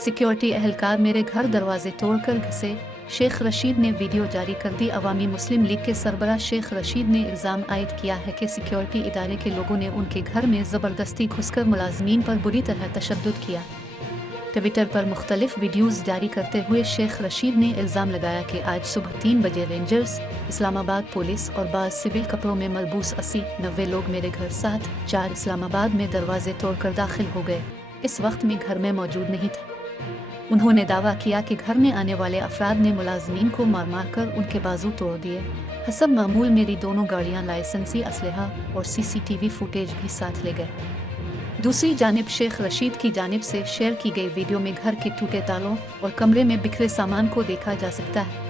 Security एहलकार मेरे घर दरवाजे तोड़कर घुसे। शेख रशीद ने वीडियो जारी कर दी। अवामी मुस्लिम लीग के सरबराह शेख रशीद ने इल्ज़ाम आयद किया है कि सिक्योरिटी इदारे के लोगों ने उनके घर में ज़बरदस्ती घुसकर मुलाजमीन पर बुरी तरह तशद्दुद किया। ट्विटर पर मुख्तलिफ वीडियोज़ जारी करते हुए शेख रशीद ने इल्ज़ाम लगाया कि आज सुबह 3 बजे रेंजर्स, इस्लामाबाद पुलिस और बाज़ सिविल कपड़ों में मलबूस 80-90 लोग मेरे घर 7-4 इस्लामाबाद में दरवाजे तोड़कर दाखिल हो गए। इस वक्त मैं घर में मौजूद नहीं था। उन्होंने दावा किया कि घर में आने वाले अफराद ने मुलाजमीन को मार मार कर उनके बाजू तोड़ दिए। हसब मामूल मेरी दोनों गाड़ियां, लाइसेंसी असलहा और CCTV फुटेज भी साथ ले गए। दूसरी जानिब शेख रशीद की जानिब से शेयर की गई वीडियो में घर के टूटे तालों और कमरे में बिखरे सामान को देखा जा सकता है।